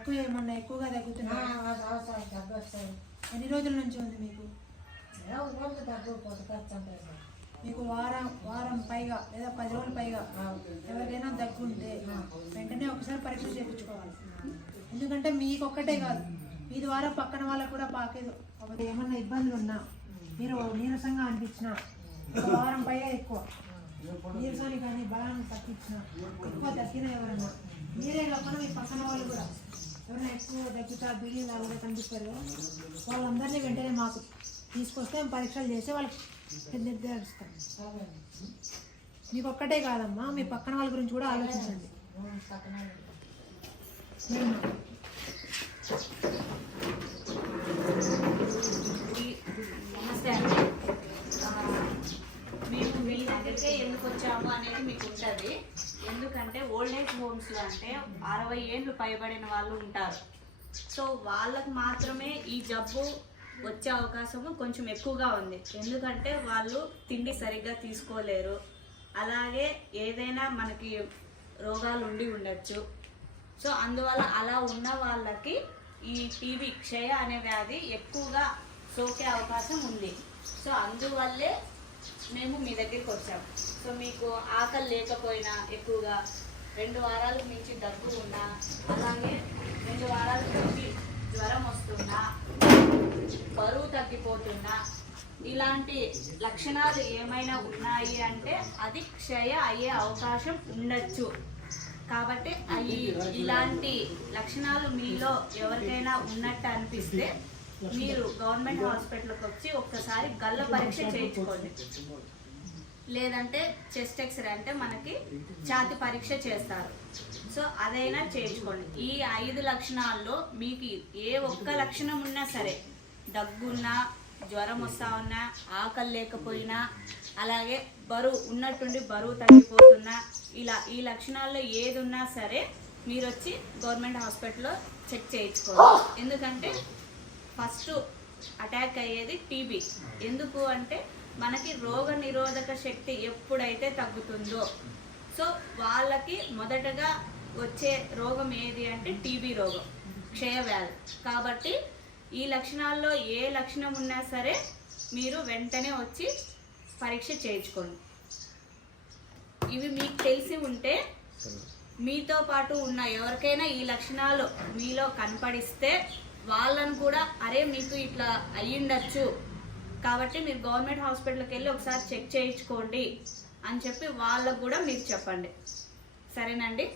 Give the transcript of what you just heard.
దగ్గు ఏమన్నా ఎక్కువగా తగ్గుతున్నా? ఎన్ని రోజుల నుంచి ఉంది మీకు? మీకు వారం పైగా లేదా 10 రోజులు పైగా ఎవరికైనా దగ్గు ఉంటే వెంటనే ఒకసారి పరీక్ష చేయించుకోవాలి. ఎందుకంటే మీకు ఒక్కటే కాదు, మీ ద్వారా పక్కన వాళ్ళకు కూడా పాకేది. ఏమన్నా ఇబ్బందులు ఉన్నా, మీరు నీరసంగా అనిపించినా, ఒక వారం పైగా ఎక్కువ నీరసాన్ని కానీ బలాన్ని తగ్గించిన, ఎక్కువ తగ్గిన ఎవరన్నా, మీరే కాకుండా మీ పక్కన వాళ్ళు కూడా ఎవరైనా ఎక్కువ దగ్గుతా బిల్లీలా కూడా కనిపిస్తారు కదా, వాళ్ళందరినీ వెంటనే మాకు తీసుకొస్తే పరీక్షలు చేసి వాళ్ళకి నిర్ధారిస్తాం. మీకు ఒక్కటే కాదమ్మా, మీ పక్కన వాళ్ళ గురించి కూడా ఆలోచించండి. నమస్తే అండి. మేము మీ దగ్గరికే ఎందుకు వచ్చాము అనేది మీకు ఉంటుంది. ఎందుకంటే ఓల్డ్ ఏజ్ హోమ్స్లో అంటే 60 ఏళ్ళు పైబడిన వాళ్ళు ఉంటారు. సో వాళ్ళకు మాత్రమే ఈ జబ్బు వచ్చే అవకాశము కొంచెం ఎక్కువగా ఉంది. ఎందుకంటే వాళ్ళు తిండి సరిగ్గా తీసుకోలేరు, అలాగే ఏదైనా మనకి రోగాలు ఉండి ఉండొచ్చు. సో అందువల్ల అలా ఉన్న వాళ్ళకి ఈ టీబీ క్షయ అనే వ్యాధి ఎక్కువగా సోకే అవకాశం ఉంది. సో అందువల్లే మేము మీ దగ్గరికి వచ్చాము. సో మీకు ఆకలి లేకపోయినా, ఎక్కువగా 2 వారాలకు మించి దగ్గు ఉన్నా, అలాగే 2 వారాలకు మించి జ్వరం వస్తున్నా, బరువు తగ్గిపోతున్నా, ఇలాంటి లక్షణాలు ఏమైనా ఉన్నాయి అంటే అది క్షయ అయ్యే అవకాశం ఉండొచ్చు. కాబట్టి ఇలాంటి లక్షణాలు మీలో ఎవరికైనా ఉన్నట్టు అనిపిస్తే మీరు గవర్నమెంట్ హాస్పిటల్కి వచ్చి ఒక్కసారి గల్ల పరీక్ష చేయించుకోండి. లేదంటే చెస్ట్ ఎక్స్రే అంటే మనకి ఛాతీ పరీక్ష చేస్తారు. సో అదైనా చేయించుకోండి. ఈ 5 లక్షణాల్లో మీకు ఏ ఒక్క లక్షణం ఉన్నా సరే, దగ్గున్నా, జ్వరం వస్తా ఉన్నా, ఆకలి లేకపోయినా, అలాగే బరువు ఉన్నట్టుండి బరువు తగ్గిపోతున్నా, ఇలా ఈ లక్షణాల్లో ఏది ఉన్నా సరే మీరు వచ్చి గవర్నమెంట్ హాస్పిటల్లో చెక్ చేయించుకోవాలి. ఎందుకంటే ఫస్ట్ అటాక్ అయ్యేది టీబీ. ఎందుకు అంటే మనకి రోగ నిరోధక శక్తి ఎప్పుడైతే తగ్గుతుందో, సో వాళ్ళకి మొదటగా వచ్చే రోగం ఏది అంటే టీబీ రోగం, క్షయవ్యాధి. కాబట్టి ఈ లక్షణాల్లో ఏ లక్షణం ఉన్నా సరే మీరు వెంటనే వచ్చి పరీక్ష చేయించుకోండి. ఇవి మీకు తెలిసి ఉంటే మీతో పాటు ఉన్న ఎవరికైనా ఈ లక్షణాలు మీలో కనపడిస్తే వాళ్ళను కూడా అరే మీకు ఇట్లా అయ్యిండొచ్చు, కాబట్టి మీరు గవర్నమెంట్ హాస్పిటల్కి వెళ్ళి ఒకసారి చెక్ చేయించుకోండి అని చెప్పి వాళ్ళకు కూడా మీరు చెప్పండి. సరేనండి?